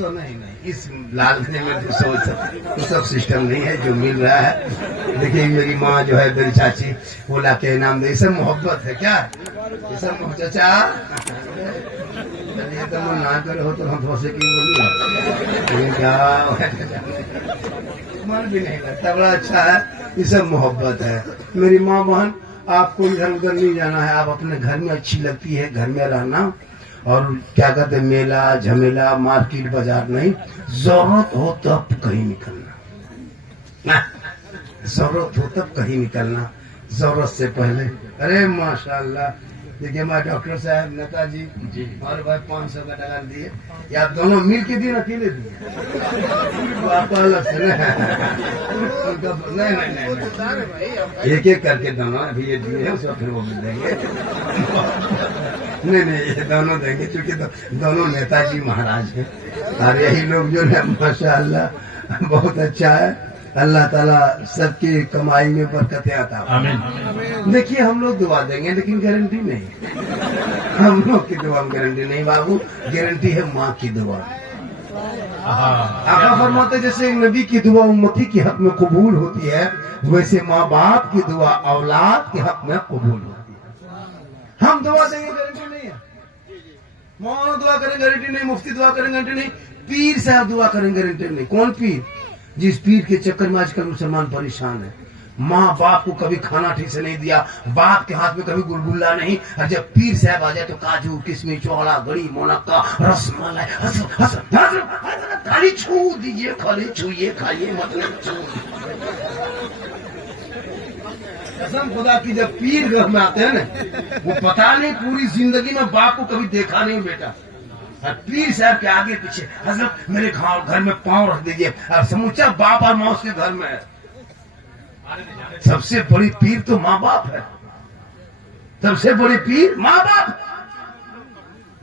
200 नहीं, इस लालगंज में 200 तो सब सिस्टम नहीं है जो मिल रहा है। देखिए मेरी माँ जो है, मेरी चाची, वो ला के इनाम दे, ये सब मोहब्बत है क्या? ये सब चाचा ये तो ना करे हो तो हम फंसे की बोलूँ क्या, मन भी नहीं लगता। बड़ा अच्छा है, ये सब मोहब्बत है। मेरी माँ बहन, आपको इधर उधर नहीं जाना है, आप अपने घर में अच्छी लगती है घर में रहना, और क्या कहते हैं मेला झमेला मार्केट बाजार नहीं, जरूरत हो तब कहीं निकलना, जरूरत हो तब कहीं निकलना, जरूरत से पहले। अरे माशाल्लाह, देखिए हमारे डॉक्टर साहब नेताजी जी और भाई 500 का डॉलर दिए, या आप दोनों मिल के दिए अकेले दिए? आपको अलग से नहीं, एक एक करके दोनों अभी ये दिए हैं, उसको फिर वो मिल देंगे। नहीं ये दोनों देंगे, क्योंकि दोनों नेताजी महाराज हैं, और यही लोग जो है माशाअल्लाह बहुत अच्छा है। अल्लाह ताला सबकी कमाई में बरकतें अता आमीन। देखिए हम लोग दुआ देंगे लेकिन गारंटी नहीं, हम लोग की दुआ में गारंटी नहीं बाबू, गारंटी है माँ की दुआ। आका फरमाते जैसे नबी की दुआ उम्मती के हक में कबूल होती है, वैसे माँ बाप की दुआ औलाद के हक में कबूल होती है। हम दुआ देंगे गारंटी नहीं है, मौलाना दुआ करें गारंटी नहीं, मुफ्ती दुआ करें गारंटी नहीं, पीर साहब दुआ करें गारंटी नहीं। कौन पीर? जिस पीर के चक्कर में आजकल मुसलमान परेशान है। माँ बाप को कभी खाना ठीक से नहीं दिया, बाप के हाथ में कभी गुलगुल्ला नहीं, और जब पीर साहब आ जाए तो काजू किशमिश चौड़ा गड़ी मोनक्का रसमलाई खाली छू दीजिए, खाली छूइए खाइए मतलब छू। कसम खुदा की जब पीर घर में आते हैं ना, वो पता नहीं पूरी जिंदगी में बाप को कभी देखा नहीं बेटा, और पीर साहब के आगे पीछे हजरत मेरे घर में पांव रख दीजिए, और समूचा बाप और माँ उसके घर में है। सबसे बड़ी पीर तो माँ बाप है, सबसे बड़ी पीर माँ बाप।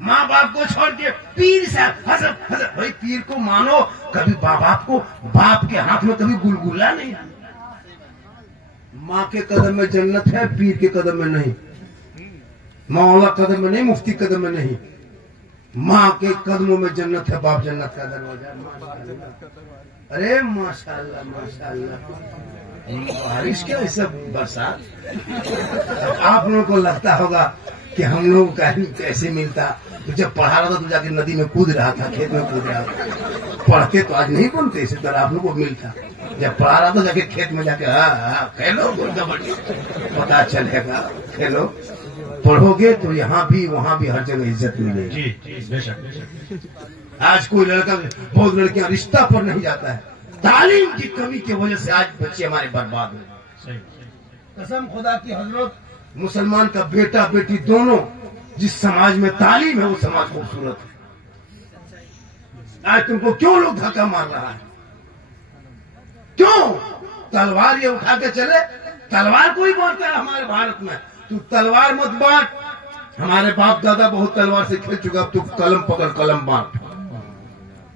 माँ बाप को छोड़ के पीर साहब हजरत भाई पीर को मानो, कभी बाप को बाप के हाथ में कभी गुलगुला नहीं। माँ के कदम में जन्नत है, पीर के कदम में नहीं, मौला कदम में नहीं, मुफ्ती कदम में नहीं, माँ के कदमों में जन्नत है, बाप जन्नत का दरवाजा। अरे माशाल्लाह माशाल्लाह, बारिश क्या ये सब बरसात। आप लोगों को लगता होगा कि हम लोग का कैसे मिलता, तो जब पढ़ा रहा था तो जाके नदी में कूद रहा था, खेत में कूद रहा था। पढ़ते तो आज नहीं बनते, इसी तरह आप लोग को मिलता। जब पढ़ा रहा था जाके खेत में जाके खेलो कबड्डी, पता चलेगा। खेलो पढ़ोगे तो यहाँ भी वहाँ भी हर जगह इज्जत मिलेगी। आज कोई लड़का, बहुत लड़कियां रिश्ता पर नहीं जाता है, तालीम की कमी की वजह से आज बच्चे हमारे बर्बाद हो। कसम खुदा की हजरत, मुसलमान का बेटा बेटी दोनों जिस समाज में तालीम है वो समाज खूबसूरत है। आज तुमको क्यों लोग धक्का मार रहा है? क्यों? तलवार ये उठा के चले, तलवार कोई बोलता है हमारे भारत में, तू तलवार मत बांट। हमारे बाप दादा बहुत तलवार से खेल चुका, अब तू कलम पकड़ कलम बांट।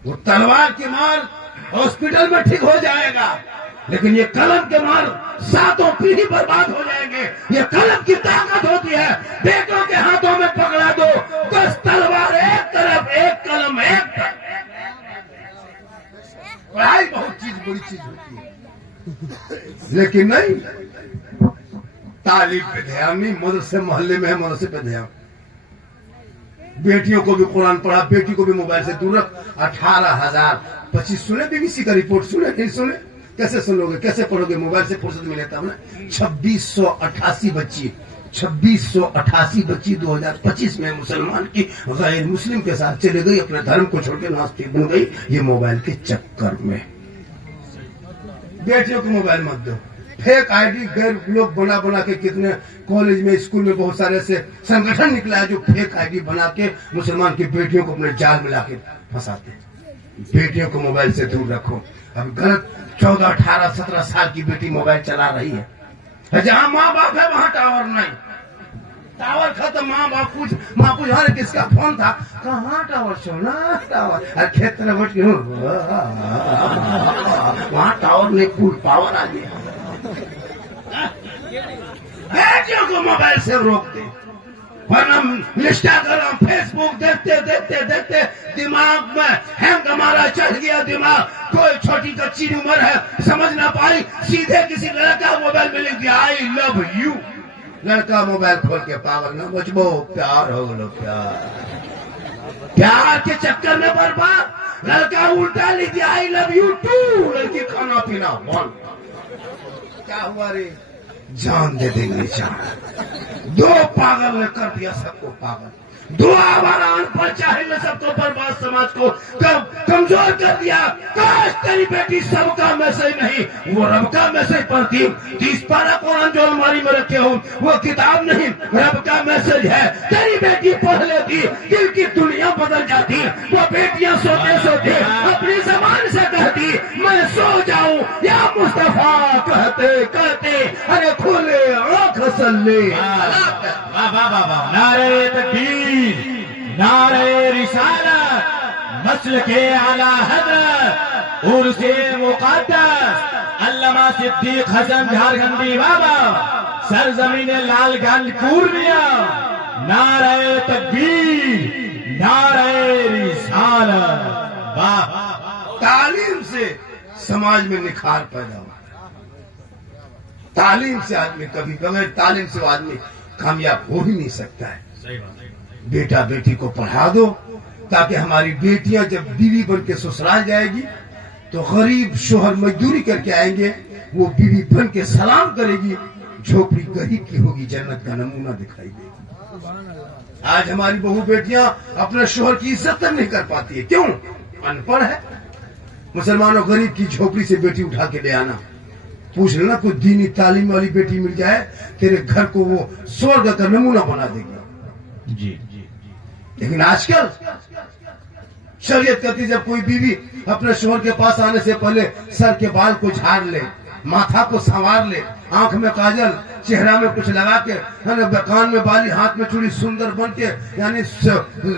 वो तलवार की मार हॉस्पिटल में ठीक हो जाएगा, लेकिन ये कलम के मार सातों पीढ़ी बर्बाद हो जाएंगे। ये कलम की ताकत होती है, बेटों के हाथों में पकड़ा दो, 10 तलवार एक तरफ, एक कलम एक तरफ। पढ़ाई बहुत चीज बड़ी चीज होती है, लेकिन नहीं, तालीम पे ध्यान नहीं, मदरसे मोहल्ले में है, मदरसे पे ध्यान। बेटियों को भी कुरान पढ़ा, बेटी को भी मोबाइल से दूर रख। 18,025 सुने बीबीसी का रिपोर्ट, सुने नहीं सुने? कैसे सुनोगे, कैसे पढ़ोगे? मोबाइल से फुर्सत मिले तब ना। 2688 बच्ची, 2688 बच्ची 2025 में मुसलमान की गैर मुस्लिम के साथ चले गई, अपने धर्म को छोड़ के नास्तिक बन गई, ये मोबाइल के चक्कर में। बेटियों को मोबाइल मत दो। फेक आईडी गैर लोग बना बना के, कितने कॉलेज में स्कूल में बहुत सारे ऐसे संगठन निकला है जो फेक आईडी बना के मुसलमान की बेटियों को अपने जाल में लाके फंसाते। बेटियों को मोबाइल से दूर रखो। अब गलत 14, 18, 17 साल की बेटी मोबाइल चला रही है, जहाँ माँ बाप है वहाँ टावर नहीं, टावर खत्म। माँ पूछ अरे किसका फोन था, कहाँ टावर? सोना टावर, अरे खेत तरह बैठ के वहाँ टावर नहीं, फुल पावर आ गया। बेटियों को मोबाइल से रोक दे, वरना इंस्टाग्राम फेसबुक देखते देखते देखते दिमाग में हैंग हमारा चढ़ गया दिमाग, कोई छोटी कच्ची उम्र है समझ ना पाई, सीधे किसी लड़का मोबाइल में लिख दिया आई लव यू। लड़का मोबाइल खोल के पागल ना बचबो, प्यार हो गलो प्यार के चक्कर में बर्बाद। लड़का उल्टा लिख दिया आई लव यू टू, लड़की खाना पीना बंद। क्या हुआ रे, जान दे देंगे जान। दो पागल ने कर दिया सबको पागल, दो आवारा अनपढ़ चाहिए सबको बर्बाद, समाज को कमजोर कर दिया। काश तेरी बेटी सबका मैसेज नहीं, वो रब का मैसेज पढ़ती। 30 पारा कुरान जो अलमारी में रखे हो वो किताब नहीं, रब का मैसेज है। तेरी बेटी पढ़ लेती, दिल की दुनिया बदल जाती। वो बेटियां सोते सोते अपनी जबान से कहती मैं सो जाऊं या मुस्तफा, कहते कहते अरे खोले आंख सल्ले। नारे तकबीर, नारे रिसालत, मसल के आला हजरत, उर्से मुक़द्दस, अल्लामा सिद्दीक हसन झारखंडी बाबा, सरजमीन लालगंज पूर्णिया। नारे तकबीर, नारे रिसालत। वाह। तालीम से समाज में निखार पैदा होता है। तालीम से आदमी कभी, बगैर तालीम से आदमी कामयाब हो ही नहीं सकता है। बेटा बेटी को पढ़ा दो ताकि हमारी बेटियां जब बीवी बन के ससुराल जाएगी तो गरीब शोहर मजदूरी करके आएंगे, वो बीवी बन के सलाम करेगी, झोपड़ी गरीब की होगी, जन्नत का नमूना दिखाई देगी। आज हमारी बहू बेटियां अपने शोहर की इज्जत तक नहीं कर पाती है, क्यों? अनपढ़ है। मुसलमानों गरीब की झोपड़ी से बेटी उठा के ले आना, पूछ लेना कोई दीनी तालीम वाली बेटी मिल जाए, तेरे घर को वो स्वर्ग का नमूना बना देगी। जी। लेकिन आजकल शरीयत कहती जब कोई बीवी अपने शोहर के पास आने से पहले सर के बाल को झाड़ ले, माथा को संवार ले, आंख में काजल, चेहरा में कुछ लगा के, कान में बाली, हाथ में चूड़ी, सुंदर बन के, यानी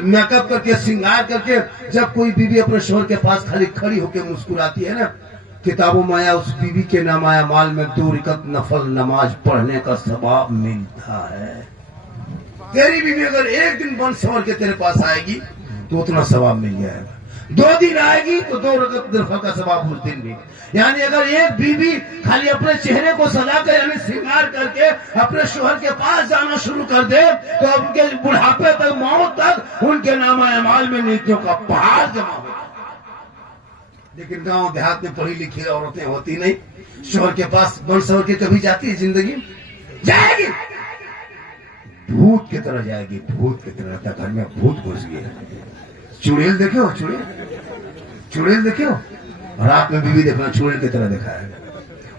मेकअप करके, श्रृंगार करके जब कोई बीवी अपने शोहर के पास खाली खड़ी होकर मुस्कुराती है ना, किताबों में आया उस बीवी के नाम आया माल में 2 रकात नफल नमाज पढ़ने का सवाब मिलता है। तेरी बीवी अगर एक दिन बन सवर के तेरे पास आएगी तो उतना सवाब मिल जाएगा। 2 दिन आएगी तो 2 रकात नफल का सवाब उस दिन भी। यानी अगर एक बीवी खाली अपने चेहरे को सजाकर यानी श्रृंगार करके अपने शोहर के पास जाना शुरू कर दे तो उनके बुढ़ापे तक, मौत तक उनके नामा अमाल में नीतियों का पहाड़ जमा होगा। लेकिन गांव देहात में पढ़ी लिखी औरतें होती नहीं, शोहर के पास बन सवर के कभी जाती है जिंदगी? जाएगी, भूत की तरह जाएगी, भूत की तरह। घर में भूत घुस गया। चुड़ैल देखे हो? चुड़ैल देखे हो? रात में बीवी देखना चुड़ैल की तरह देखा है।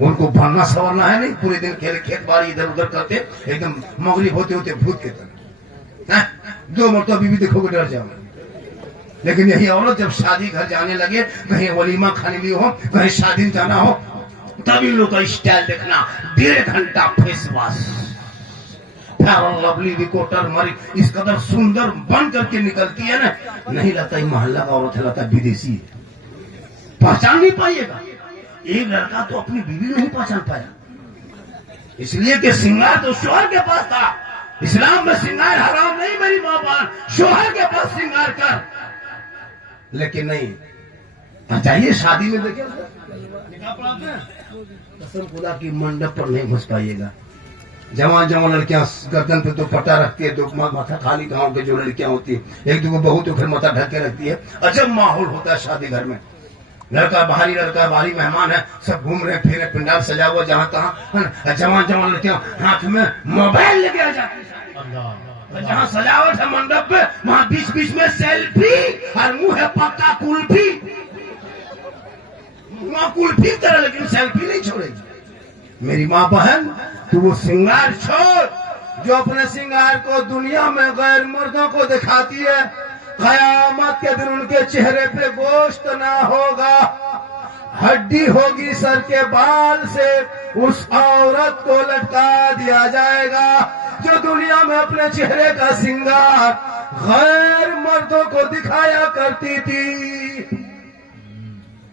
उनको भरना संवरना है नहीं, पूरे दिन खेत बाड़ी इधर उधर करते, एकदम मगरिब होते होते भूत की तरह। 2 मरतबा बीवी देखोगे डर जाओ। लेकिन यही औरत जब शादी घर जाने लगे, कहीं वलीमा खाने लिए हो, कहीं शादी जाना हो, तभी लोग का स्टाइल देखना, 1.5 घंटा फेस वॉश, लवली रिकोटर मरी, इस कदर सुंदर बन करके निकलती है ना, नहीं लगता ये मोहल्ला का औरत है, लगता विदेशी है। पहचान नहीं पाइएगा। एक लड़का तो अपनी बीवी नहीं पहचान पाया, इसलिए कि श्रृंगार तो शोहर के पास था। इस्लाम में श्रृंगार हराम नहीं, मेरी मां बहन, शोहर के पास श्रृंगार कर। लेकिन नहीं, चाहिए शादी में देखे कसम खुदा की मंडप पर नहीं घुस पाइएगा। जवान लड़कियां गर्दन पे तो पट्टा रखती है, 2 माथा खाली गांव के जो लड़कियां होती है, 1-2 बहू तो फिर माथा ढक के रखती है। अजब माहौल होता है शादी घर में। लड़का बाहरी मेहमान है, सब घूम रहे फिर पंडाल सजा हुआ जहां तहां, जवान लड़कियां हाथ में मोबाइल लेके आ जाती है। जहां सजावट है मंडप पे, वहां बीच में सेल्फी और मुंह है पक्का कुल्फी, वहां कुल्फी तरह, लेकिन सेल्फी नहीं छोड़ेगी। मेरी माँ बहन, तू वो श्रृंगार छोड़ जो अपने श्रृंगार को दुनिया में गैर मर्दों को दिखाती है। कयामत के दिन उनके चेहरे पे गोश्त ना होगा, हड्डी होगी सर के बाल से। उस औरत को लटका दिया जाएगा जो दुनिया में अपने चेहरे का श्रृंगार गैर मर्दों को दिखाया करती थी।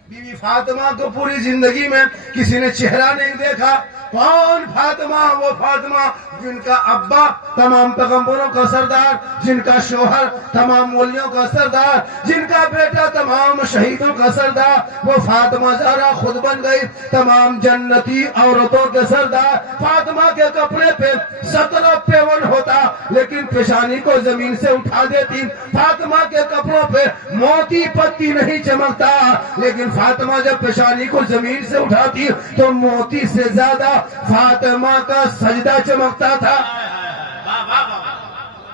बीवी फातिमा को पूरी जिंदगी में किसी ने चेहरा नहीं देखा, कौन फातिमा? वो फातिमा जिनका अब्बा तमाम पैगंबरों का सरदार, जिनका शोहर तमाम वलियों का सरदार, जिनका बेटा तमाम शहीदों का सरदार। वो फातिमा ज़हरा खुद बन गई तमाम जन्नती औरतों के सरदार। फातिमा के कपड़े पे 17 पेवन होता, लेकिन पेशानी को जमीन से उठा देती। फातिमा के कपड़ों पे मोती पत्ती नहीं चमकता, लेकिन फातिमा जब पेशानी को जमीन से उठाती तो मोती से ज्यादा फातिमा का सजदा चमकता था।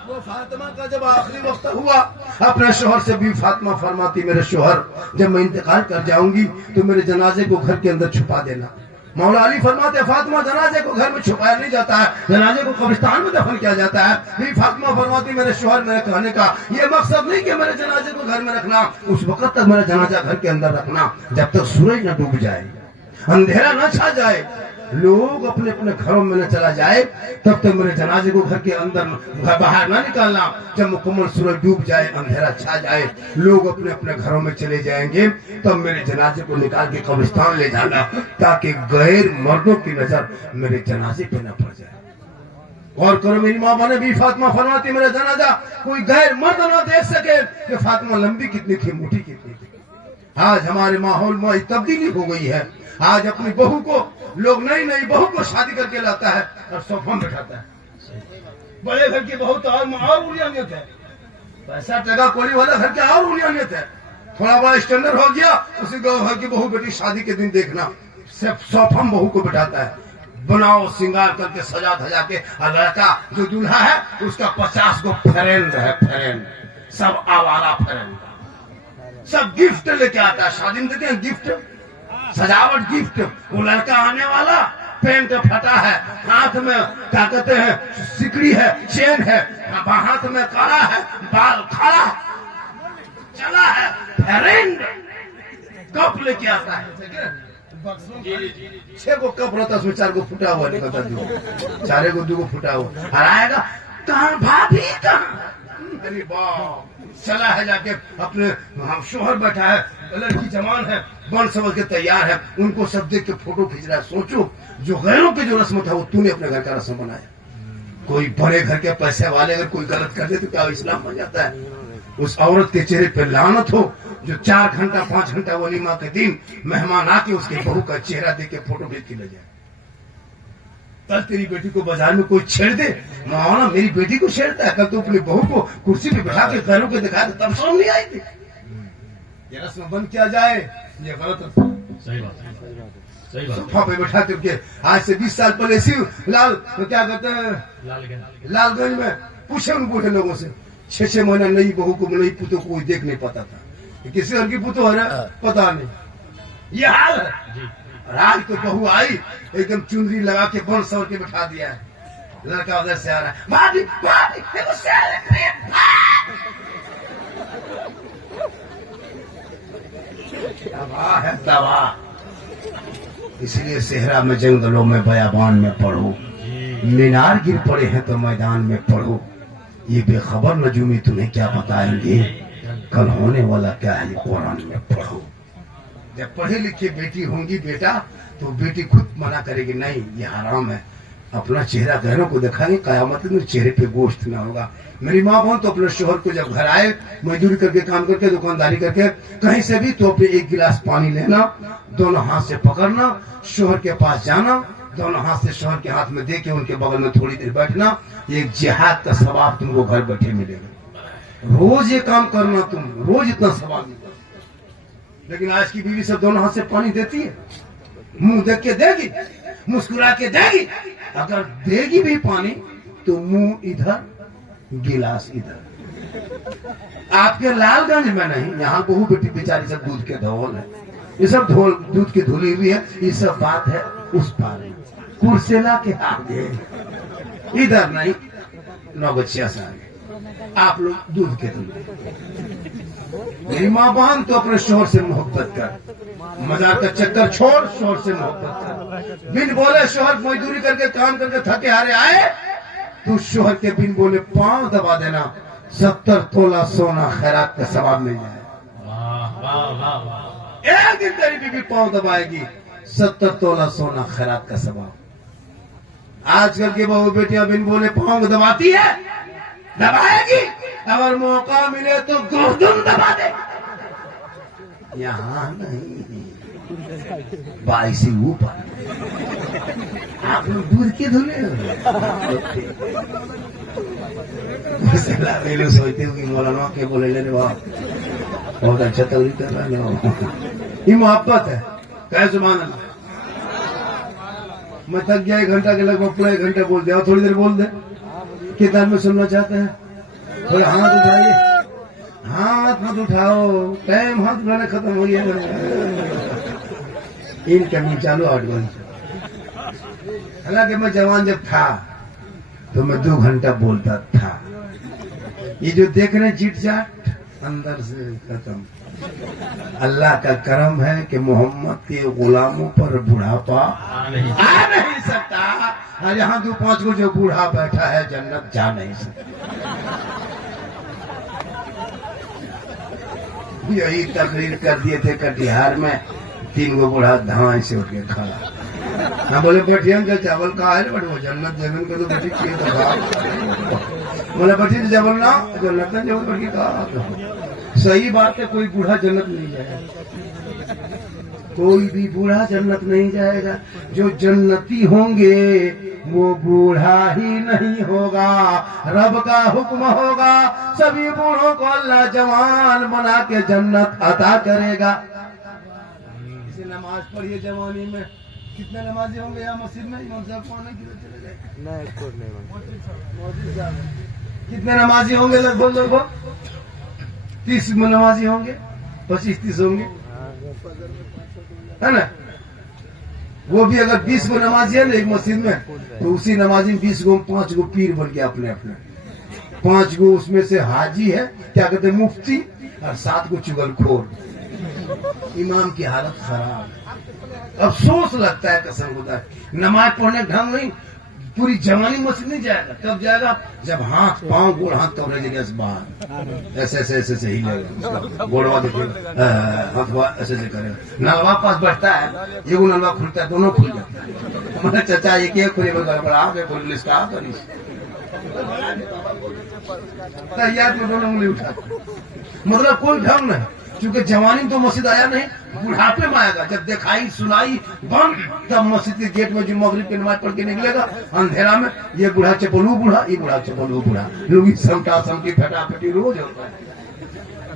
वो फातिमा का जब आखिरी वक्त हुआ, अपने शोहर से भी फातिमा फरमाती, मेरे शोहर जब मैं इंतकाल कर जाऊंगी तो मेरे जनाजे को घर के अंदर छुपा देना। मौला अली फरमाते, फातिमा जनाजे को घर में छुपाया नहीं जाता है, जनाजे को कब्रिस्तान में दफन किया जाता है। फिर फातिमा फरमाती, मेरे शोहर मेरे कहने का ये मकसद नहीं कि मेरे जनाजे को घर में रखना, उस वक्त तक मेरा जनाजा घर के अंदर रखना जब तक सूरज न डूब जाए, अंधेरा न छा जाए, लोग अपने अपने घरों में न चला जाए, तब तक मेरे जनाजे को घर के अंदर बाहर ना निकालना। जब मुकम्मल सूरज डूब जाए, अंधेरा छा जाए, लोग अपने अपने घरों में चले जाएंगे, तब मेरे जनाजे को निकाल के कब्रिस्तान ले जाना, ताकि गैर मर्दों की नजर मेरे जनाजे पे न पड़ जाए। और करो, मेरी माँ बने भी फातिमा फरमाती, मेरा जनाजा कोई गैर मर्द न देख सके कि फातिमा लंबी कितनी थी, मोटी कितनी थी। आज हमारे माहौल में तब्दीली हो गई है। आज अपनी बहू को लोग नई नई बहू को शादी करके लाता है और सोफा में बैठाता है। बड़े घर की बहू तो और उलियानियत है, पैसा टका कोड़ी वाला घर के और उलियानियत है। थोड़ा बड़ा स्टैंडर्ड हो गया, उसी घर की बहू बेटी शादी के दिन देखना सिर्फ सोफा में बहू को बैठाता है, बनाओ श्रृंगार करके सजा धजा के। और लड़का जो दूल्हा है उसका 50 को फ्रेंड है, फ्रेंड सब आवारा फ्रेंड, सब गिफ्ट लेके आता है। शादी में देते हैं गिफ्ट, सजावट गिफ्ट। वो लड़का आने वाला पेंट फटा है, हाथ में क्या कहते हैं सिकड़ी है, चेन है, हाथ में काला है, बाल खड़ा है, चला है, फ्रेंड कप लेके आता है। 6 को कप रहता, उसमें 4 को फुटा हुआ निकलता, 4 को 2 को फुटा हुआ। और आएगा कहाँ भाभी, कहाँ? अरे बाप, चला है जाके अपने शोहर बैठा है, लड़की जवान है, बन समझ के तैयार है, उनको सब देख के फोटो खींच रहा है। सोचो, जो गैरों की जो रस्म था वो तूने अपने घर का रस्म बनाया। कोई बड़े घर के पैसे वाले अगर कोई गलत कर दे तो क्या इस्लाम बन जाता है? उस औरत के चेहरे पे लानत हो जो 4 घंटा 5 घंटा वलीमा के दिन मेहमान आके उसके बहू का चेहरा देख के फोटो खींच के ले जाए। कल तेरी बेटी को बाजार में कोई छेड़ दे, मौलाना मेरी बेटी को छेड़ता है, कल तो अपनी बहू को कुर्सी पे बैठा के घरों को दिखा दे, तब शर्म नहीं आई थी। ये रस्म बंद किया जाए, ये गलत। सही बात, सही बात। सोफा पे बैठा के आज से 20 साल पहले शिव लाल तो क्या कहते हैं लालगंज में पूछे उन बूढ़े लोगों से, 6-6 महीना नई बहू को नई पुतों को कोई देख नहीं पाता था, किसी घर की पुतो है ना पता नहीं, ये हाल है। आज तो बहू आई एकदम चुनरी लगा के बन सवर के बैठा दिया है, लड़का उधर से आ रहा है, भाभी भाभी देखो तबाह है तबाह। इसलिए सेहरा में जंगलों में बयाबान में पढ़ो, मीनार गिर पड़े हैं तो मैदान में पढ़ो, ये बेखबर नजूमी तुम्हें क्या बताएंगे, कल होने वाला क्या है ये कुरान में पढ़ो। जब पढ़े लिखे बेटी होंगी बेटा तो बेटी खुद मना करेगी, नहीं ये हराम है, अपना चेहरा घरों को दिखाएंगे, कयामत में चेहरे पे गोश्त ना होगा। मेरी माँ बहन तो अपने शोहर को जब घर आए मजदूरी करके काम करके दुकानदारी करके कहीं से भी तो अपने 1 गिलास पानी लेना, दोनों हाथ से पकड़ना, शोहर के पास जाना, दोनों हाथ से शोहर के हाथ में दे के उनके बगल में थोड़ी देर बैठना, ये एक जिहाद का सवाब तुमको घर बैठे मिलेगा। रोज ये काम करना, तुम रोज इतना सवाब मिलेगा। लेकिन आज की बीवी सब दोनों हाथ से पानी देती है, मुंह देख के देगी, मुस्कुरा के देगी, अगर देगी भी पानी तो मुंह इधर गिलास इधर। आपके लालगंज में नहीं, यहाँ बहू बेटी बेचारी सब दूध के धोल है, ये सब दूध की धुली हुई है, ये सब बात है उस पार कुर्सेला के आगे, इधर नहीं 9 बच्चिया से आगे आप लोग दूध के धुले। मेरी माँ बहन तो अपने शोहर से मोहब्बत कर, मजाक का चक्कर छोड़, शोहर से मोहब्बत कर। बिन बोले शोहर मजदूरी करके काम करके थके हारे आए तो शोहर के बिन बोले पांव दबा देना, 70 तोला सोना खैरात का सवाब मिल जाए। एक दिन तेरी बीबी पांव दबाएगी, 70 तोला सोना खैरात का सवाब। आजकल के बहू बेटियां बिन बोले पाँव दबाती है, दबाएगी, अगर मौका मिले तो गर्दन दबा दे। यहाँ नहीं, 22 से ऊपर आप लोग दूध के धुले लोग सोचते हो कि मौलाना के बोले ले बाप बहुत अच्छा तौरी कर रहा है, ये मोहब्बत है। कह सुभान अल्लाह। मैं थक गया, 1 घंटा के लगभग पूरा 1 घंटा बोल दे और थोड़ी देर बोल दे। कितना में सुनना चाहते हैं? थोड़ा हाथ उठाइए, हाथ मत उठाओ, टाइम हाथ उठाना खत्म हो गया। इनकमिंग चालू आउटगोइंग। हालांकि मैं जवान जब था तो मैं 2 घंटा बोलता था। ये जो देख रहे चिट चाट अंदर से खत्म। अल्लाह का करम है कि मोहम्मद के गुलामों पर बुढ़ापा आ नहीं सकता। और यहाँ 2-5 को जो बूढ़ा बैठा है जन्नत जा नहीं सकता। यही तकरीर कर दिए थे कटिहार में, 3 गो बूढ़ा धाए से उठ के खड़ा। हाँ बोले बैठिए के चावल का है बट वो जन्नत जमीन को तो बैठी बोले बैठी तो चावल ना जन्नत जमीन बैठी कहा। सही बात है, कोई बूढ़ा जन्नत नहीं जाएगा, कोई भी बूढ़ा जन्नत नहीं जाएगा। जो जन्नती होंगे वो बूढ़ा ही नहीं होगा, रब का हुक्म होगा। सभी बूढ़ों को अल्लाह जवान बना के जन्नत अता करेगा। इसे नमाज पढ़िए जवानी में। कितने नमाजी होंगे यहाँ मस्जिद में? इमाम साहब कौन है? किधर चले गए? कितने नमाजी होंगे? लगभग 30 नमाजी होंगे, 25-30 होंगे, है ना? वो भी अगर 20 गो नमाजी है ना एक मस्जिद में, तो उसी नमाजी में 20 गो 5 गो पीर बन गया अपने अपने। 5 गो उसमें से हाजी है, क्या कहते हैं, मुफ्ती, और 7 गो चुगलखोर। इमाम की हालत खराब है। अफसोस लगता है कसम खुदा, नमाज पढ़ने का ढंग नहीं। पूरी जवानी मस्जिद नहीं जाएगा। कब जाएगा? जब हाथ पांव गोड़ हाथ कवरेज जगह से बाहर ऐसे ऐसे ऐसे से हिलेगा, गोड़वा देखिएगा, हाथ ऐसे ऐसे करेगा। नलवा पास बैठता है, एगो नलवा खुलता है, दोनों खुल जाता है। हमारे चचा एक खुले बड़ा पुलिस का तैयार में दोनों उंगली उठाते। मतलब कोई ढंग नहीं, क्योंकि जवानी तो मस्जिद आया नहीं, बुढ़ापे में आएगा। जब दिखाई सुनाई बंद, तब मस्जिद के गेट में जो मगरिब की नमाज पढ़ के निकलेगा अंधेरा में, ये बूढ़ा चपलू बूढ़ा, ये बूढ़ा चपलू बूढ़ा, लोग समटा समटी फटाफटी रोज होता है।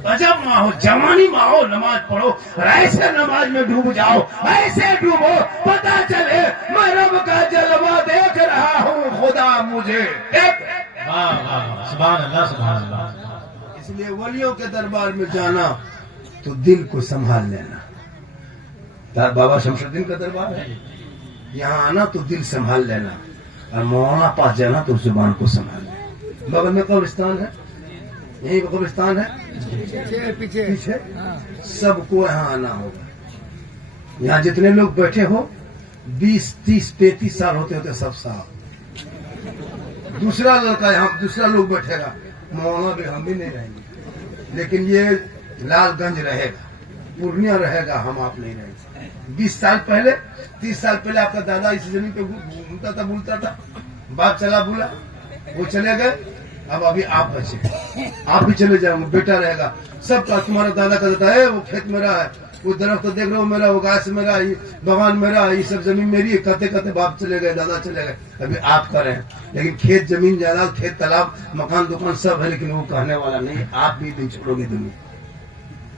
अजब माहौल, जवानी माहौल। नमाज पढ़ो और ऐसे नमाज में डूब जाओ, ऐसे डूबो पता चले मैं रब का जलवा देख रहा हूँ, खुदा मुझे सुभान अल्लाह, सुभान अल्लाह। इसलिए वलियों के दरबार में जाना तो दिल को संभाल लेना। बाबा शमशुद्दीन का दरबार है, यहाँ आना तो दिल संभाल लेना, और मौलाना पास जाना तो जुबान को संभाल लेना। बगल में कब्रिस्तान है, यही कब्रिस्तान है पीछे। सबको यहाँ आना होगा। यहाँ जितने लोग बैठे हो 20, 30, 35 साल होते होते सब साहब। दूसरा लड़का यहाँ, दूसरा लोग बैठेगा, मौलाना भी हम भी नहीं रहेंगे, लेकिन ये लालगंज रहेगा, पूर्णिया रहेगा, हम आप नहीं रहेंगे। 20 साल पहले, 30 साल पहले आपका दादा इस जमीन पे घूमता था, बोलता था, बाप चला बोला, वो चले गए, अब अभी आप बचे, आप भी चले जाओगे, बेटा रहेगा। सबका तुम्हारा दादा का दादा है, वो खेत मेरा है, वो दरख्त तो देख रहे हो मेरा, वो गाछ मेरा, बगान मेरा, ये सब जमीन मेरी है। कहते कहते बाप चले गए, दादा चले गए, अभी आप करें। लेकिन खेत जमीन जायदाद, खेत तालाब मकान दुकान सब है, लेकिन वो कहने वाला नहीं। आप भी दिन छोड़ोगे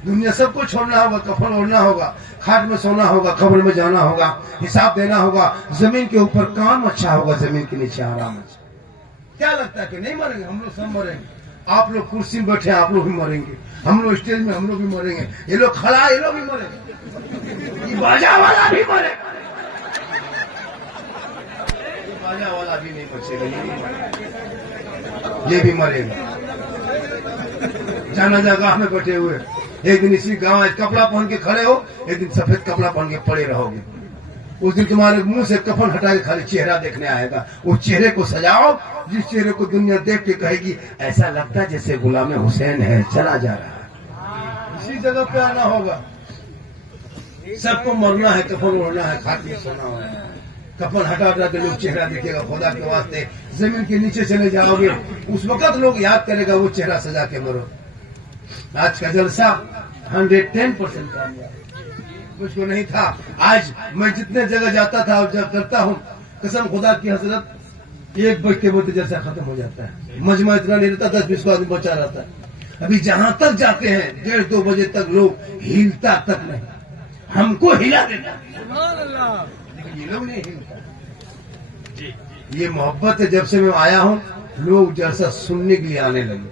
दुनिया सबको छोड़ना होगा, कफन ओढ़ना होगा, खाट में सोना होगा, कब्र में जाना होगा, हिसाब देना होगा। जमीन के ऊपर काम अच्छा होगा, जमीन के नीचे आराम अच्छा। क्या लगता है कि नहीं मरेंगे? हम लोग सब मरेंगे। आप लोग कुर्सी में बैठे, आप लोग भी मरेंगे, हम लोग स्टेज में, हम लोग भी मरेंगे, ये लोग खड़ा, ये लोग भी मरेंगे, ये बाजा वाला भी मरेगा, ये बाजा वाला भी नहीं बचेगा, ये भी मरेगा। जाना जगह में बैठे हुए, एक दिन इसी गांव कपड़ा पहन के खड़े हो, एक दिन सफेद कपड़ा पहन के पड़े रहोगे। उस दिन तुम्हारे मुंह से कफन हटा के खाली चेहरा देखने आएगा। उस चेहरे को सजाओ जिस चेहरे को दुनिया देख के कहेगी ऐसा लगता है जैसे गुलाम हुसैन है, चला जा रहा है। इसी जगह पे आना होगा, सबको मरना है, कफन ओढ़ना है, खाट में सोना है। कफन हटा हटा के लोग चेहरा देखेगा। खुदा के वास्ते जमीन के नीचे चले जाओगे, उस वक्त लोग याद करेगा वो चेहरा सजा के मरो। आज का जलसा 110% कामयाब। मुझको नहीं था, आज मैं जितने जगह जाता था और जब करता हूँ, कसम खुदा की हजरत, 1 बजते बोलते जलसा खत्म हो जाता है। मजमा इतना नहीं रहता, 10-20 आदमी बचा रहता है। अभी जहां तक जाते हैं 1:30-2 बजे तक लोग हिलता तक नहीं, हमको हिला देता, लेकिन ये लोग नहीं हिलता। ये मोहब्बत है। जब से मैं आया हूँ लोग जलसा सुनने के लिए आने लगे।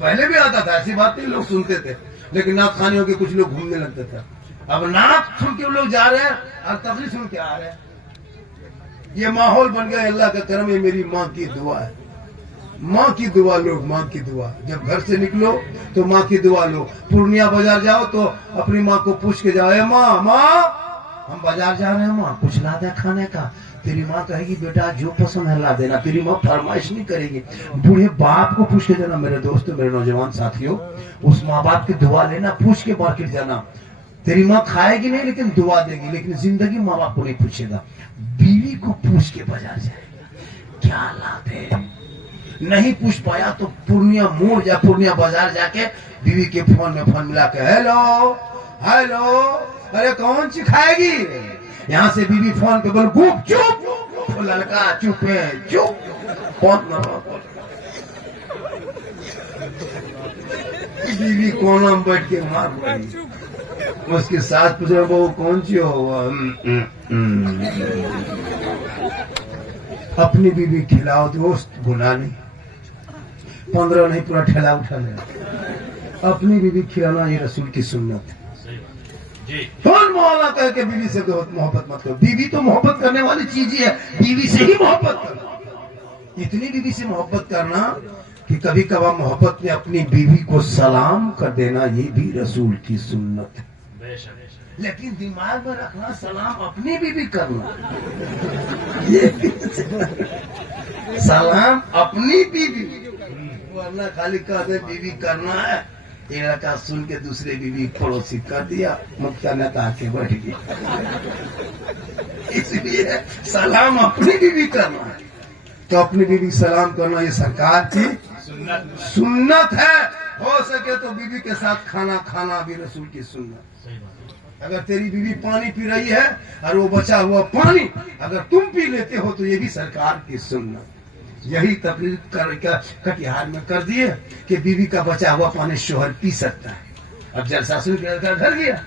पहले भी आता था, ऐसी बात नहीं, लोग सुनते थे, लेकिन नात खानियों के कुछ लोग घूमने लगते थे। अब नात सुन के लोग जा रहे हैं और तफरीह सुन के आ रहे हैं। ये माहौल बन गया। अल्लाह का करम है, मेरी माँ की दुआ है। माँ की दुआ लो, माँ की दुआ। जब घर से निकलो तो माँ की दुआ लो। पूर्णिया बाजार जाओ तो अपनी माँ को पूछ के जाओ, माँ माँ हम बाजार जा रहे हैं, माँ कुछ ला दे खाने का। तेरी माँ कहेगी बेटा जो पसंद है ला देना। तेरी माँ फरमाइश नहीं करेगी। बूढ़े बाप को पूछ के जाना। मेरे दोस्तों, मेरे नौजवान साथियों, उस माँ बाप की दुआ लेना, पूछ के मार्केट जाना। तेरी माँ खाएगी नहीं लेकिन दुआ देगी, लेकिन जिंदगी माँ बाप को नहीं पूछेगा। बीवी को पूछ के बाजार जाएगा क्या ला दे। नहीं पूछ पाया तो पूर्णिया मोड़ या पूर्णिया बाजार जाके बीवी के फोन में फोन मिला के, हेलो हेलो, अरे कौन सी खाएगी। यहाँ से बीवी फोन पे बोल, गुप चुप, लड़का चुप है, चुप, कौन बीवी कोना में बैठ के मार पड़ी। उसके साथ पूछ रहा, वो कौन सी हो। अपनी बीवी खिलाओ दोस्त, गुनाह नहीं। 15 नहीं, पूरा ठेला उठा ले। अपनी बीवी खिलाना ये रसूल की सुन्नत है। कौन मौला कह के बीवी से मोहब्बत मत करो। बीवी तो मोहब्बत करने वाली चीज ही है, बीवी से ही मोहब्बत करना। इतनी बीवी से मोहब्बत करना कि कभी कभार मोहब्बत में अपनी बीवी को सलाम कर देना, ये भी रसूल की सुन्नत है। लेकिन दिमाग में रखना, सलाम अपनी बीवी करना, ये सलाम अपनी बीवी, वरना खाली कहते बीवी करना है। एक लड़का सुन के दूसरे बीवी पड़ोसी कर दिया, मुक्ता नेता आके बैठ गया। इसलिए सलाम अपनी बीवी करना है। तो अपनी बीवी सलाम करना ये सरकार की सुन्नत है। हो सके तो बीवी के साथ खाना खाना भी रसूल की सुन्नत। अगर तेरी बीवी पानी पी रही है और वो बचा हुआ पानी अगर तुम पी लेते हो तो ये भी सरकार की सुन्नत। यही तकरीर कटिहार में कर दिए कि बीवी का बचा हुआ पानी शोहर पी सकता है। अब जलसा सुन के घर गया,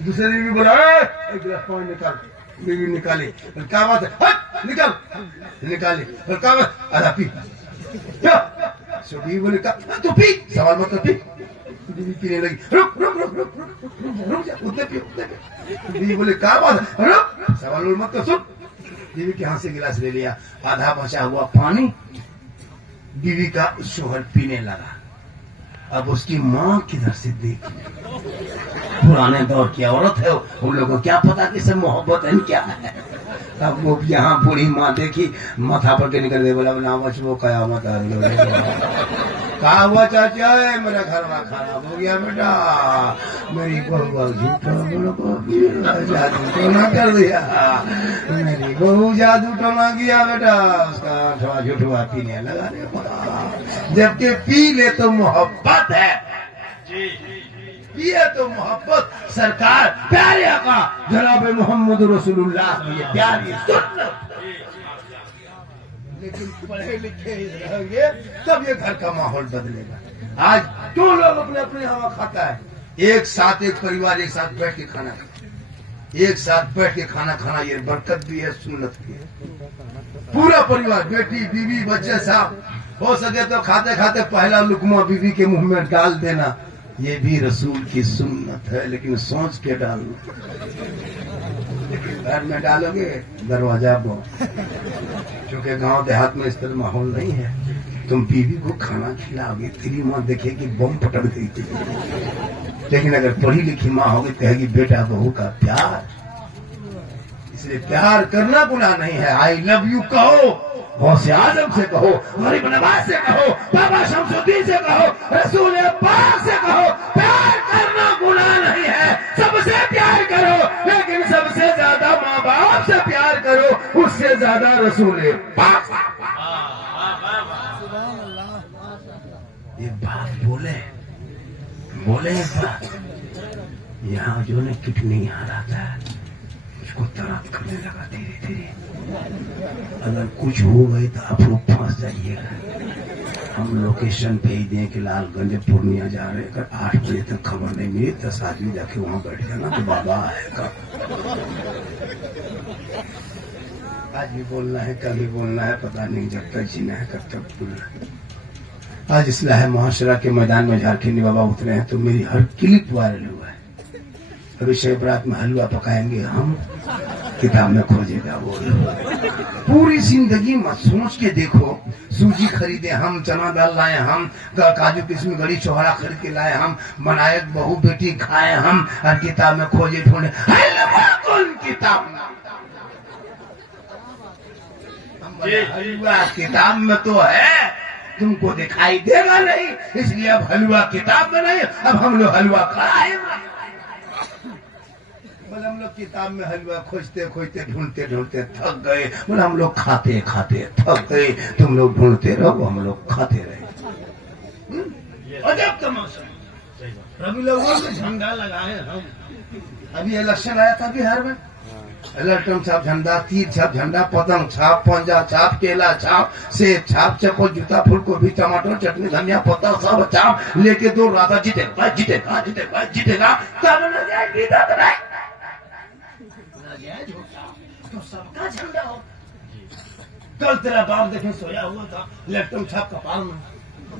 दूसरे बीवी बोला, एक गिलास पानी निकाल। बीवी निकाली, क्या बात है, निकाल, निकाली, क्या बात, आधा पी। बीवी बोले, तो पी, सवाल मत पी। बीवी पीने लगी, रुक रुक रुक रुक रुक रुक जा, उतने पी, उतने पी। बीवी बोले, क्या बात है, रुक, सवाल मत तो सुन। बीवी के हाथ से गिलास ले लिया, आधा बचा हुआ पानी बीवी का शोहर पीने लगा। अब उसकी माँ किधर से देख, पुराने दौर की औरत है, उन लोगों को क्या पता कि सब मोहब्बत है क्या है। अब वो यहाँ बूढ़ी माँ देखी, माथा पर के निकल गए, बोला ना बच वो कयामत आ गई। कहा हुआ चाचा है, मेरा घर में खराब हो गया बेटा, मेरी बहू जादू टोना कर दिया, मेरी बहू जादू टोना किया बेटा, उसका थोड़ा झूठुआ पीने लगा रे। जबकि पी ले तो मोहब्बत है, पिए तो मोहब्बत। सरकार प्यारे आका जनाब मोहम्मद रसूलुल्लाह ये प्यारी सुन्नत। लेकिन पढ़े लिखे रहेंगे तब ये घर का माहौल बदलेगा। आज क्यों लोग अपने अपने हवा खाता है। एक साथ एक परिवार एक साथ बैठ के खाना खाना, एक साथ बैठ के खाना खाना, ये बरकत भी है, सुन्नत भी है। पूरा परिवार, बेटी बीवी बच्चे साहब, हो सके तो खाते खाते पहला लुकमा बीवी के मुंह में डाल देना, ये भी रसूल की सुन्नत है। लेकिन सोच के डालना, घर में डालोगे दरवाजा बंद, क्योंकि गांव देहात में इस तरह माहौल नहीं है। तुम बीवी को खाना खिलाओगे, तेरी माँ देखेगी बम पटक देगी। लेकिन अगर पढ़ी लिखी माँ होगी कहेगी बेटा बहू का प्यार। इसलिए प्यार करना गुनाह नहीं है। आई लव यू कहो, गौसे आजम से कहो, गरीब नवाज से कहो, बाबा शमसुद्दीन से कहो, रसूल पाक से कहो, प्यार करना गुनाह नहीं है। सबसे प्यार करो, लेकिन सबसे ज्यादा माँ बाप से प्यार करो। ज्यादा रसूल पाक। ये बात बोले एक बात, यहाँ जो ने किडनी यहाँ रहता है उसको दर्द करने लगा धीरे धीरे। अगर कुछ हो गई तो आप लोग फंस जाइएगा। हम लोकेशन भेज दें कि लालगंज पूर्णिया जा रहे हैं, अगर 8 बजे तक खबर नहीं मिली 10 आदमी जाके वहां बैठ जाना तो बाबा आएगा। आज भी बोलना है, कल भी बोलना है, पता नहीं जब तक जीना है कब तक बोलना है। आज इस्लाह मुआशरा के मैदान में झारखंडी बाबा उतरे हैं तो मेरी हर क्लिप वायरल हुआ है। अभी शब रात में हलवा पकाएंगे हम, किताब में खोजेगा वो। पूरी जिंदगी मत सोच के देखो, सूजी खरीदे हम, चना दाल लाए हम, काजू किस्म गड़ी चौहरा खरीद के लाए हम, बनाए बहू बेटी खाए हम, और किताब में खोजे ढूंढे हलवा कौन किताब में। हलवा किताब में तो है, तुमको दिखाई देगा नहीं, इसलिए अब हलवा किताब में नहीं, अब हम लोग हलवा खाएंगे। बोले हम लोग किताब में हलवा खोजते खोजते ढूंढते ढूंढते थक गए। बोले हम लोग खाते खाते थक गए, तुम लोग ढूंढते रहो, हम लोग खाते रहे। अजब तमाशा। रवि लोगों में झंडा लगाए हम। अभी इलेक्शन आया था बिहार में, ललटन छाप झंडा, तीर छाप झंडा, पतंग छाप, पंजा छाप, केला छाप, सेब छाप, चप्पल जूता फूल गोभी टमाटर चटनी धनिया पत्ता सब छाप लेके दौड़ रहा था। जीतेगा जीतेगा जीतेगा जीतेगा, तब न जाएगी तो सबका झंडा हो। कल तेरा बाप देखे सोया हुआ था, लैपटॉप छाप कपाल में,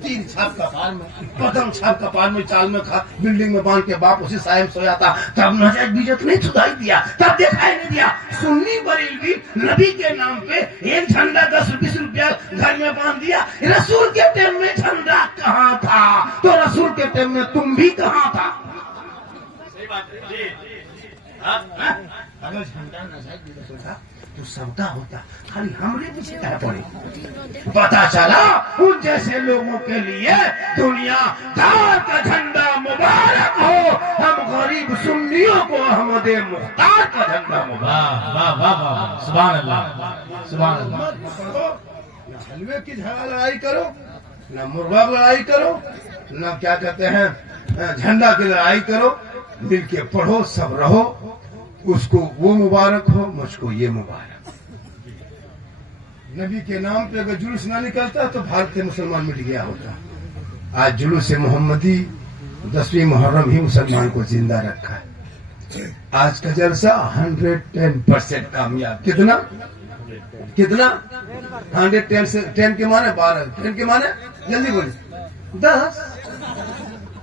तीन छाप कपाल में, पतंग छाप कपाल में, चाल में खा बिल्डिंग में बांध के बाप उसी साइड सोया था। तब नजर बीजत नहीं सुधाई दिया, तब दिखाई नहीं दिया। सुन्नी बरेलवी नबी के नाम पे एक झंडा 10-20 रुपया घर में बांध दिया। रसूल के टाइम में झंडा कहाँ था? तो रसूल के टाइम में तुम भी कहाँ था? सही बात है। अगर झंडा नजायज होता तो सबका होता, खाली हमरे पीछे क्या पड़े। पता चला उन जैसे लोगों के लिए दुनिया दार का झंडा मुबारक हो, हम गरीब सुन्नियों को अहमद मुख्तार का झंडा मुबारक। वाह वाह वाह, सुभान अल्लाह सुभान अल्लाह। न हलवे की लड़ाई करो, न मुर्गा लड़ाई करो, न क्या कहते हैं झंडा की लड़ाई करो, मिल के पढ़ो, सब रहो। उसको वो मुबारक हो, मुझको ये मुबारक। नबी के नाम पे अगर जुलूस ना निकलता तो भारत के मुसलमान मिट गया होता। आज जुलूस मोहम्मदी 10वीं मुहर्रम ही मुसलमान को जिंदा रखा है। आज का जलसा 110% कामयाब। कितना कितना 110 से 10 के माने 12, 10 के माने जल्दी बोलिए 10,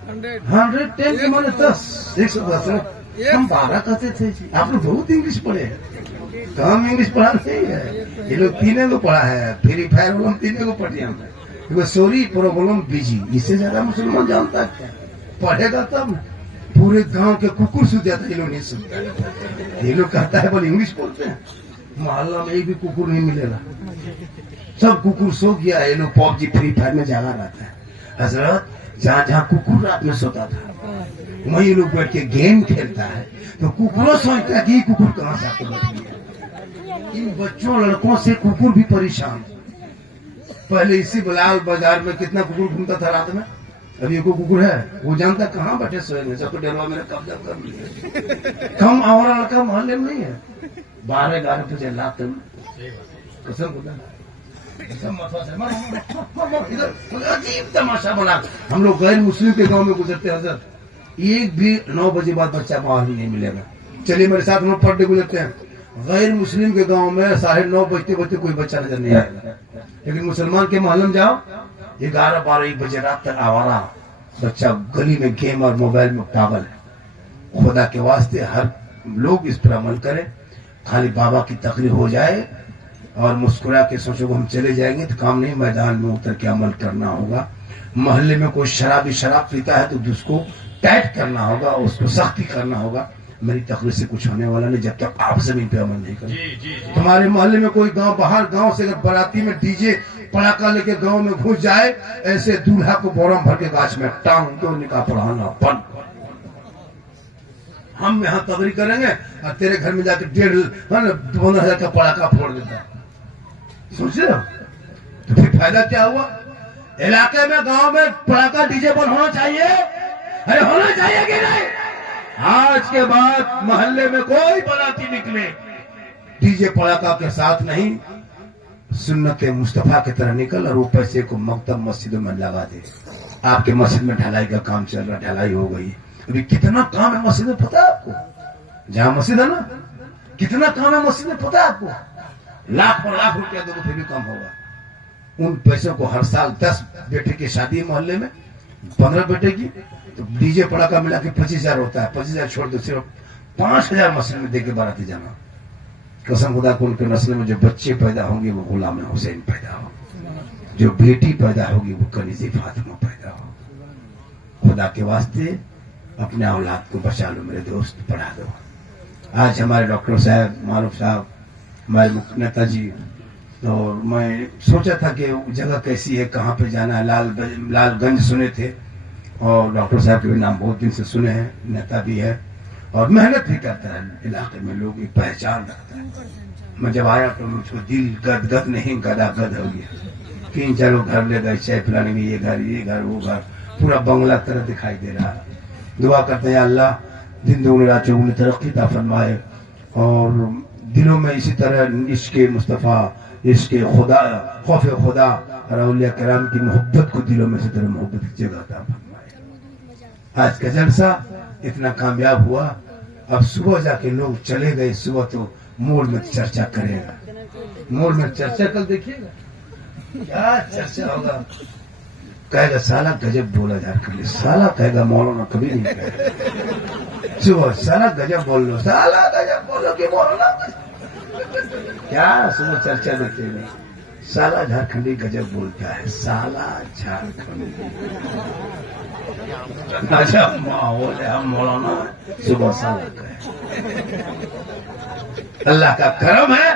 110 के माने 10, 110। हम 12 कहते थे जी। आप लोग बहुत इंग्लिश पढ़े हैं, कम इंग्लिश पढ़ा नहीं है। ये लोग 3 को पढ़ा है, फ्री फायर वाला 3 को पढ़ दिया। सॉरी प्रॉब्लम बिजी, इससे ज्यादा मुसलमान जानता क्या? पढ़ेगा तब पूरे गांव के कुकुर सो जाता है, ये लोग नहीं सुनते। ये लोग कहता है बोले इंग्लिश बोलते हैं, मोहल्ला में एक भी कुकुर नहीं मिलेगा, सब कुकुर सो गया। ये लोग पबजी फ्री फायर में जागा रहता है। हजरत जहाँ जहाँ कुकुर रात में सोता था वही लोग बैठ के गेम खेलता है, तो कुकुरों सोचता है कि कुकुर कहाँ से आके बैठ गया। इन बच्चों लड़कों से कुकुर भी परेशान। पहले इसी बलाल बाजार में कितना कुकुर घूमता था रात में, अभी एक कुकुर है वो जानता कहाँ बैठे सोएंगे, सबको डरवा मेरे कब्जा कर लिया। कम आवारा लड़का मोहल्ले में नहीं है, 12-11 बजे रात में कसम खुदा इधर अजीब तमाशा बना। हम लोग गैर मुस्लिम के गांव में गुजरते हजरत, एक भी 9 बजे बाद बच्चा बाहर नहीं मिलेगा। चलिए मेरे साथ हम लोग पढ़ने गुजरते हैं, गैर मुस्लिम के गांव में 9:30 बजते बजते कोई बच्चा नजर नहीं आएगा। लेकिन मुसलमान के मोहल्ले में जाओ 11-12-1 बजे रात तक आवारा बच्चा गली में गेम और मोबाइल में पागल है। खुदा के वास्ते हर लोग इस पर अमल करें। खाली बाबा की तकरीर हो जाए और मुस्कुरा के सोचो हम चले जाएंगे तो काम नहीं, मैदान में उतर के अमल करना होगा। मोहल्ले में कोई शराब पीता है तो उसको टाइट करना होगा, उसको सख्ती करना होगा। मेरी तकरीर से कुछ होने वाला नहीं जब तक आप जमीन पे अमल नहीं करें। तुम्हारे मोहल्ले में कोई गांव बाहर गांव से अगर बाराती में डीजे पड़ाका लेके गांव में घुस जाए, ऐसे दूल्हा को बोरम भर के गाछ में टांग के निकाह पढ़ाना बंद। हम यहाँ तकरीर करेंगे और तेरे घर में जाके 15,000 का पड़ाका फोड़ देता है। सोच रहे हो? तो फिर फायदा क्या हुआ? इलाके में, गांव में पड़ाका डीजे बंद होना चाहिए? अरे होना चाहिए कि नहीं? आज के बाद मोहल्ले में कोई बाराती निकले डीजे पड़ाका के साथ नहीं, सुन्नत मुस्तफा की तरह निकल और वो पैसे को मकतब मस्जिदों में लगा दे। आपके मस्जिद में ढलाई का काम चल रहा, ढलाई हो गई। अभी कितना काम है मस्जिद में पता है आपको? जहां मस्जिद है ना, कितना काम है मस्जिद में पता है आपको? लाख और लाख रुपया दोगे फिर भी कम होगा। उन पैसों को हर साल 10 बेटे की शादी मोहल्ले में, 15 बेटे की, तो डीजे पड़ाका मिला के 25,000 होता है। 25,000 छोड़ दो, सिर्फ 5,000 मस्जिद में देके बाराती जाना। कसम खुदा को उनके नस्ल में जो बच्चे पैदा होंगे वो गुलाम हुसैन पैदा हो, जो बेटी पैदा होगी वो कनीज़े फातिमा पैदा हो। खुदा के वास्ते अपने औलाद को बचा लो मेरे दोस्त, पढ़ा दो। आज हमारे डॉक्टर साहब, मारूफ साहब, हमारे मुख्य नेताजी, और मैं सोचा था कि जगह कैसी है, कहाँ पे जाना है। लालगंज सुने थे और डॉक्टर साहब के भी नाम बहुत दिन से सुने हैं, नेता भी है और मेहनत भी करता है। इलाके में लोग एक पहचान रखता है। मैं जब आया तो मुझको दिल गदगद नहीं गदागद हो गया। 3-4 घर ले गए चाय पिलाने में, ये घर वो घर, पूरा बंगला तरह दिखाई दे रहा है। दुआ करते हैं अल्लाह दिन दुगनी रात चौगुनी तरक्की ता फरमाए और दिलों में इसी तरह इश्क़ मुस्तफ़ा, इश्क़ खुदा, खौफ खुदा और औलिया किराम की मोहब्बत को दिलों में इसी तरह मोहब्बत की जगह ता फरमाए। आज का जलसा इतना कामयाब हुआ, अब सुबह जाके लोग चले गए। सुबह तो मोड़ में चर्चा करेगा, मोड़ में चर्चा कल देखिएगा क्या चर्चा होगा। कहेगा साला गजब बोला झारखंडी, साला कहेगा मौलाना कभी नहीं कहेगा। सुबह साला गजब बोल लो, साला गजब बोलो कि मौलाना क्या। सुबह चर्चा देखेगा, साला झारखंडी गजब बोलता है, साला झारखंडी। अच्छा माहौल है, हम मौलाना सुबह साला कहे। अल्लाह का करम है,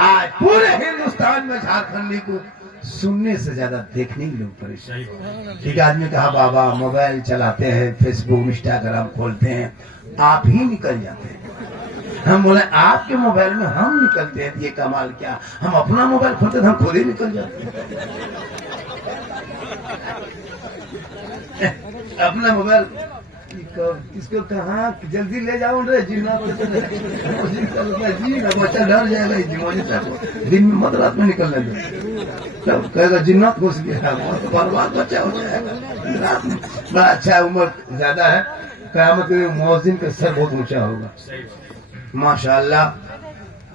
आज पूरे हिंदुस्तान में झारखंडी को सुनने से ज्यादा देखने के लोग परेशान। ठीक आदमी कहा बाबा मोबाइल चलाते हैं, फेसबुक इंस्टाग्राम खोलते हैं, आप ही निकल जाते हैं। हम बोले आपके मोबाइल में हम निकलते हैं, ये कमाल क्या। हम अपना मोबाइल खोलते हैं, हम खुद ही निकल जाते हैं। अपना मोबाइल किसको कहा जल्दी ले जाओ रे जी, ना बच्चा डर जाएगा। दिन में मत रात में निकलने दो, तब कहेगा जिन्नत घुस गया, बर्बाद बच्चा हो जाएगा। रात में बड़ा अच्छा, उम्र ज्यादा है, क़यामत में मौजिन का सर बहुत ऊंचा होगा माशाअल्लाह।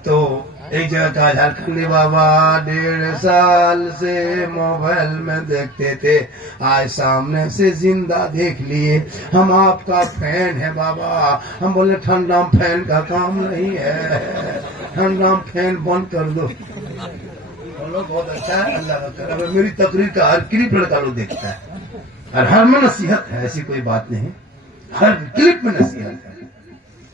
तो एक जगह कहा झारखंडी बाबा 1.5 साल से मोबाइल में देखते थे, आज सामने से जिंदा देख लिए। हम आपका फैन है बाबा। हम बोले ठंडा फैन का काम नहीं है, ठंडा फैन बंद कर दो। बोलो बहुत अच्छा है, अल्लाह का करम। मेरी तकरीर का हर क्लिप लड़का लोग देखता है और हर में नसीहत है, ऐसी कोई बात नहीं, हर क्लिप में नसीहत है।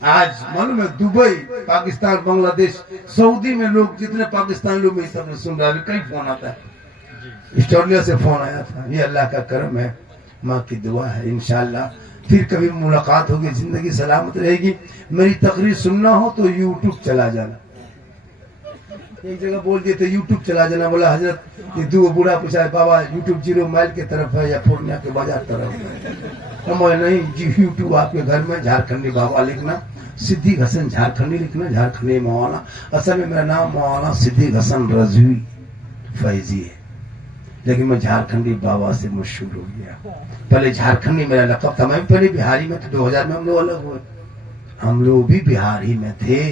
आज मालूम है दुबई, पाकिस्तान, बांग्लादेश, सऊदी में लोग जितने पाकिस्तानी लोग सब सुन रहे हैं, कई फोन आता है। ऑस्ट्रेलिया से फोन आया था। ये अल्लाह का करम है, माँ की दुआ है। इंशाअल्लाह फिर कभी मुलाकात होगी, जिंदगी सलामत रहेगी। मेरी तकरीर सुनना हो तो यूट्यूब चला जाना। एक जगह बोल दिए थे यूट्यूब चला जाना, बोला हजरत ये 2 बूढ़ा पूछा बाबा यूट्यूब 0 माइल की तरफ है या पूर्णिया के बाजार तरफ है। हम नहीं जी, यूट्यूब आपके घर में झारखंडी बाबा लिखना, सिद्दीक हसन झारखंडी लिखना, झारखंडी मौलाना। असल में मेरा नाम मौलाना सिद्दीक हसन रजवी फैजी है, लेकिन मैं झारखंडी बाबा से मशहूर हो गया। पहले झारखंडी मेरा लकब था, मैं पहले बिहारी में थे। 2000 में हम लोग अलग हुए, हम लोग भी बिहार ही में थे,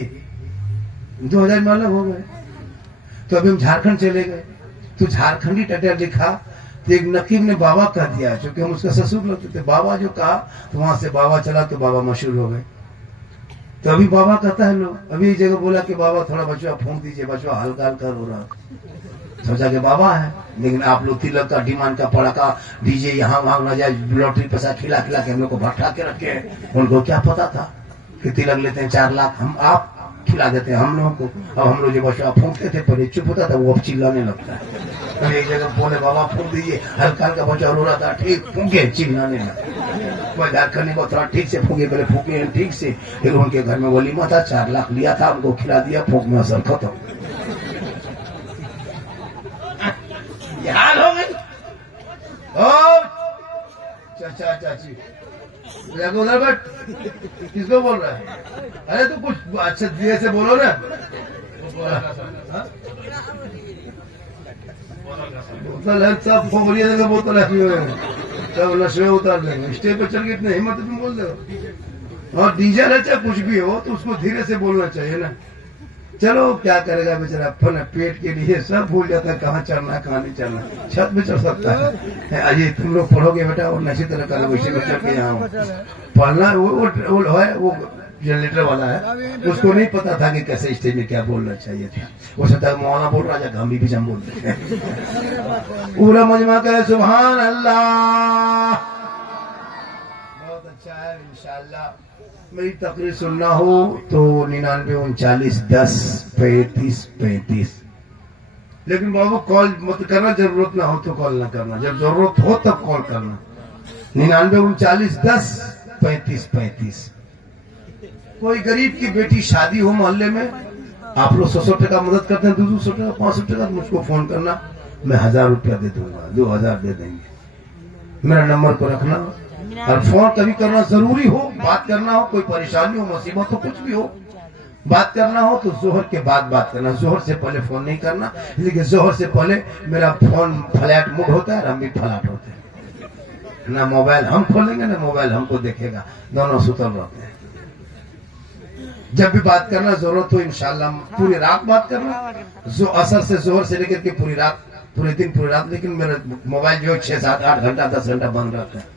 2000 में अलग हो गए। तो अभी हम झारखंड चले गए, तो झारखंडी टटर लिखा तो एक नकीब ने बाबा कह दिया, क्योंकि हम उसका ससुर लगते थे। बाबा जो कहा तो वहां से बाबा चला तो बाबा मशहूर हो गए। तो अभी बाबा कहता है लोग। अभी एक जगह बोला कि बाबा थोड़ा बचवा फूंक दीजिए, बचवा हल्का हल्का रो रहा। सोचा कि बाबा है, लेकिन आप लोग तिलक का डिमांड का पड़ाका डीजे यहाँ वहां न जाए, लॉटरी पैसा खिला खिला के हम लोग को भट्टा के रखे। उनको क्या पता था कि तिलक लेते हैं 4 लाख, हम आप खिला देते हैं हम लोगों को। अब हम लोग जो बचवा फूंकते थे पहले चुप होता था, वो अब चिल्लाने लगता है। तो एक जगह बोले बाबा फूंक दीजिए, हल्का हल्का बच्चा रो रहा था, ठीक फूंके, चिल्लाने लगा। कोई झारखंडी को थोड़ा ठीक से फूंके, पहले फूंके ठीक से। फिर उनके घर में वलीमा था, 4 लाख लिया था, उनको खिला दिया, फूंक में असर खत्म। जाके उधर बैठ। किसको बोल रहा है? अरे तू कुछ अच्छे दिए से बोलो ना। बोतल है, सब खोखलिए जगह बोतल रखी हुई है, सब नशे में उतार देंगे। स्टेज पे चल के इतनी हिम्मत तुम बोल दो। और डीजल है चाहे कुछ भी हो तो उसको धीरे से बोलना चाहिए ना। चलो क्या करेगा बेचारा, अपन पेट के लिए सब भूल जाता है, कहाँ चढ़ना है कहाँ नहीं चढ़ना। छत पे चढ़ सकता है। अजय तुम लोग पढ़ोगे बेटा और नशे तरह का वैसे में चढ़ के यहाँ पढ़ना। वो है वो जनरेटर वाला है, उसको नहीं पता था कि कैसे स्टेज में क्या बोलना चाहिए था। वो सोचता मौलाना बोल रहा था, हम भी हम बोलते हैं। पूरा मजमा कहे सुभान अल्लाह। बहुत अच्छा है। इंशाल्लाह मेरी तकरीर सुनना हो तो 99 39 10 35 35। लेकिन बाबू कॉल मत करना, जरूरत ना हो तो कॉल ना करना, जब जरूरत हो तब कॉल करना। 99 39 10 35 35। कोई गरीब की बेटी शादी हो मोहल्ले में, आप लोग 100 टका मदद करते हैं, 200 टका 500 टका, मुझको फोन करना, मैं 1000 रुपया दे दूंगा, 2000 दे देंगे। मेरा नंबर को रखना और फोन कभी करना जरूरी हो, बात करना हो, कोई परेशानी हो, मुसीबत हो, कुछ भी हो, बात करना हो तो जोहर के बाद बात करना। जोहर से पहले फोन नहीं करना, लेकिन जोहर से पहले मेरा फोन फ्लैट मोड होता है और हम भी फ्लैट होते हैं ना। मोबाइल हम खोलेंगे ना मोबाइल हमको देखेगा, दोनों सुतल रहते हैं। जब भी बात करना जरूरत हो इंशाल्लाह पूरी रात बात करना, जो असर से जोहर से लेकर के पूरी रात, पूरे दिन पूरी रात। लेकिन मेरा मोबाइल जो 6 7 8 घंटा 10 घंटा बंद रहता है।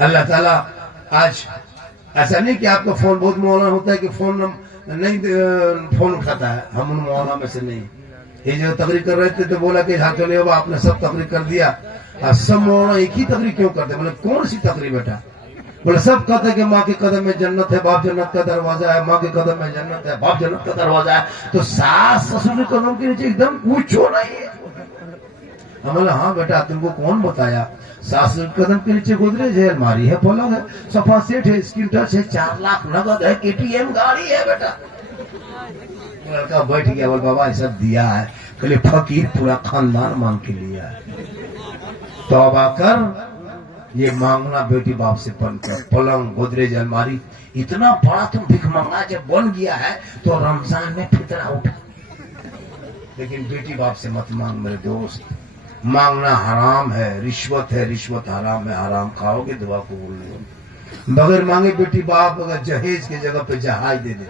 अल्लाह ताला आज ऐसा नहीं कि आपका फोन बहुत मौलाना होता है कि फोन नहीं फोन उठाता है, हम उन मौलाना में से नहीं। ये जो तकरीर कर रहे थे तो बोला कि हाँ चले आपने सब तकरीर कर दिया, और सब मौलाना एक ही तकरीर क्यों करते? बोले कौन सी तकरीर बेटा? बोले सब कहते हैं कि माँ के कदम में जन्नत है, बाप जन्नत का दरवाजा है, माँ के कदम में जन्नत है, बाप जन्नत का दरवाजा है, तो सास ससुर के कदम के नीचे एकदम पूछो नहीं है। हम बोला हाँ बेटा तुमको कौन बताया? सास कदम के नीचे गोदरेज है, अलमारी है, पलंग है, सोफा सेट है, स्क्रीन टच है, 4 लाख नगद है, KTM गाड़ी है बेटा। लड़का बैठ गया, बोल बाबा ये सब दिया है, कहले फकीर पूरा खानदान मांग के लिया है। तौबा कर, ये मांगना बेटी बाप से बनकर, पलंग गोदरेज अलमारी इतना बड़ा तुम भिख मांगना जब बन गया है तो रमजान में फितरा उठा। लेकिन बेटी बाप से मत मांग मेरे दोस्त, मांगना हराम है, रिश्वत है, रिश्वत हराम है, हराम खाओगे दुआ कबूल नहीं होगी। बगैर मांगे बेटी बाप अगर जहेज की जगह पे जहाज दे दे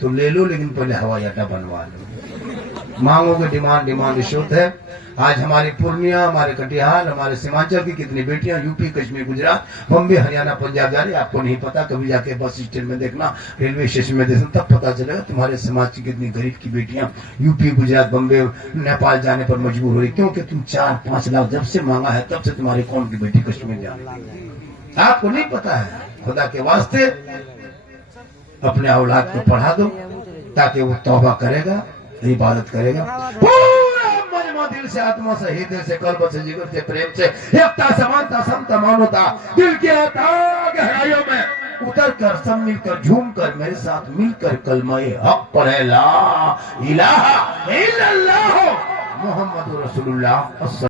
तो ले लो, लेकिन पहले हवाई अड्डा बनवा लो। मांगोगे डिमांड रिश्वत है। आज हमारी पूर्णिया, हमारे कटिहार, हमारे सीमांचल की कितनी बेटियां यूपी कश्मीर गुजरात बम्बे हरियाणा पंजाब जा रही है, आपको नहीं पता। कभी जाके बस स्टैंड में देखना, रेलवे स्टेशन में देखना, तब पता चलेगा तुम्हारे समाज की कितनी गरीब की बेटियां यूपी गुजरात बम्बे नेपाल जाने पर मजबूर हो रही, क्योंकि तुम 4-5 लाख जब से मांगा है तब से तुम्हारी कौन की बेटी कश्मीर जा रही, आपको नहीं पता है। खुदा के वास्ते अपने औलाद को पढ़ा दो ताकि वो तौबा करेगा, इबादत करेगा, दिल से, आत्मा से, हृदय से, कल्ब से, जिगर से, प्रेम से, एकता, समानता, समता, मानवता, दिल के अथाह गहराइयों में उतर कर, सब मिलकर, झूम कर, मेरे साथ मिलकर कलमा-ए हक पढ़े, ला इलाहा इल्लल्लाह मुहम्मदुर रसूलुल्लाह।